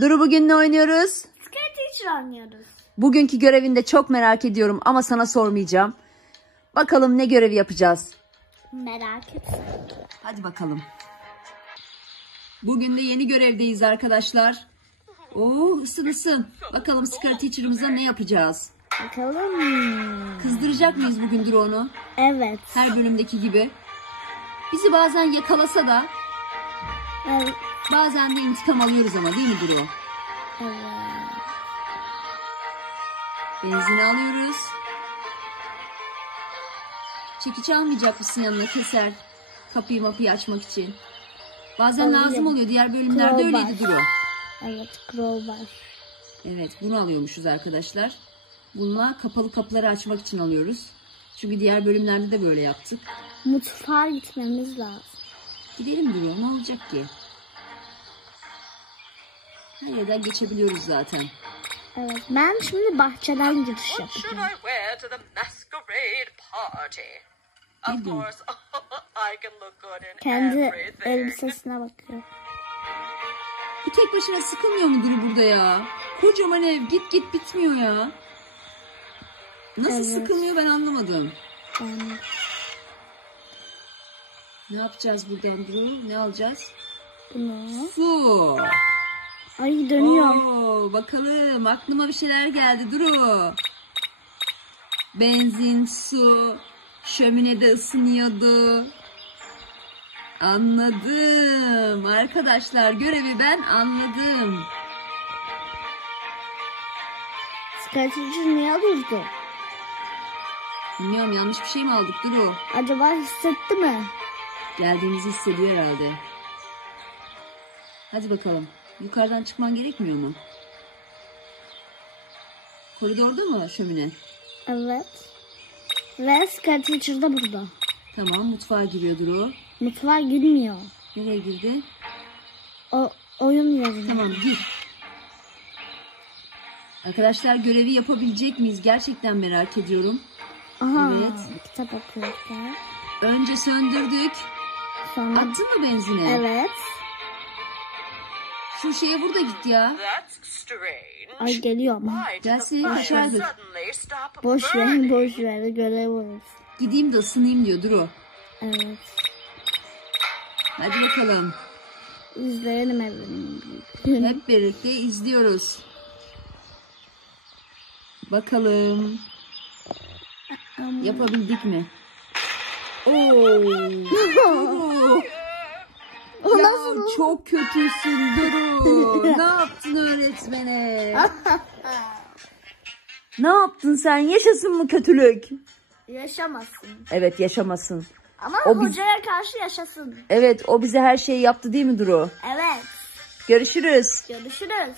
Duru, bugün ne oynuyoruz? Skirt Teacher oynuyoruz. Bugünkü görevini de çok merak ediyorum ama sana sormayacağım. Bakalım ne görevi yapacağız? Merak etme. Hadi bakalım. Bugün de yeni görevdeyiz arkadaşlar. Oo, ısın. Bakalım Skirt Teacher'ımıza ne yapacağız? Bakalım. Kızdıracak mıyız bugün Duru onu? Evet. Her bölümdeki gibi. Bizi bazen yakalasa da Evet. bazen de intikam alıyoruz ama, değil mi Duru? Evet. Benzini alıyoruz. Çekiç almayacak mısın yanına, keser? Kapıyı açmak için. Bazen lazım oluyor. Diğer bölümlerde Crowbar. öyleydi Duru. Evet, crowbar. Evet, bunu alıyormuşuz arkadaşlar. Bununla kapalı kapıları açmak için alıyoruz. Çünkü diğer bölümlerde de böyle yaptık. Mutfağa gitmemiz lazım. Gidelim Duru, ne olacak ki? Her yerden geçebiliyoruz zaten. Evet, ben şimdi bahçeden giriş What should yapacağım. I wear to the masquerade party? Of course, I can look good in Kendi everything. elbisesine bakıyor. Bir tek başına sıkılmıyor mu Duru burada ya? Kocaman ev, git bitmiyor ya. Nasıl Evet. sıkılmıyor ben anlamadım. Yani Ne yapacağız buradan Duru? Ne alacağız? bunu. Su. Ay, dönüyor. Oo, bakalım aklıma bir şeyler geldi Duru. Benzin, su, şöminede ısınıyordu. Anladım. Arkadaşlar, görevi ben anladım. Skirt Teacher niye durdu? Bilmiyorum, yanlış bir şey mi aldık Duru? Acaba hissetti mi? Geldiğimizi hissediyor herhalde. Hadi bakalım. Yukarıdan çıkman gerekmiyor mu? Koridorda mı şömine? Evet. Ve Skirt Teacher da burada. Tamam, mutfağa giriyor Duru. Mutfağa girmiyor. Nereye girdi? O oyun yerine. Tamam, gir. Arkadaşlar, görevi yapabilecek miyiz? Gerçekten merak ediyorum. Aha, Evet. kitap okuyorlar. Önce söndürdük. Sonra Attın mı benzini? evet. Şu şeye burada git ya. That's strange. Ay, geliyor ama. Why did the Gelsin, fire aşağıdır. suddenly stop Boş burning? ver. Görev orası. Gideyim de ısınayım diyor Duru. Evet. Hadi bakalım. İzleyelim evini. Hep birlikte izliyoruz. Bakalım. Yapabildik mi? Oo. Duru. O Ya nasıl? çok kötüsün Duru. Ne yaptın öğretmene? Ne yaptın sen? Yaşasın mı kötülük? Yaşamasın. Evet, yaşamasın. Ama O biz- hocaya karşı yaşasın. Evet, o bize her şeyi yaptı değil mi Duru? Evet. Görüşürüz. Görüşürüz.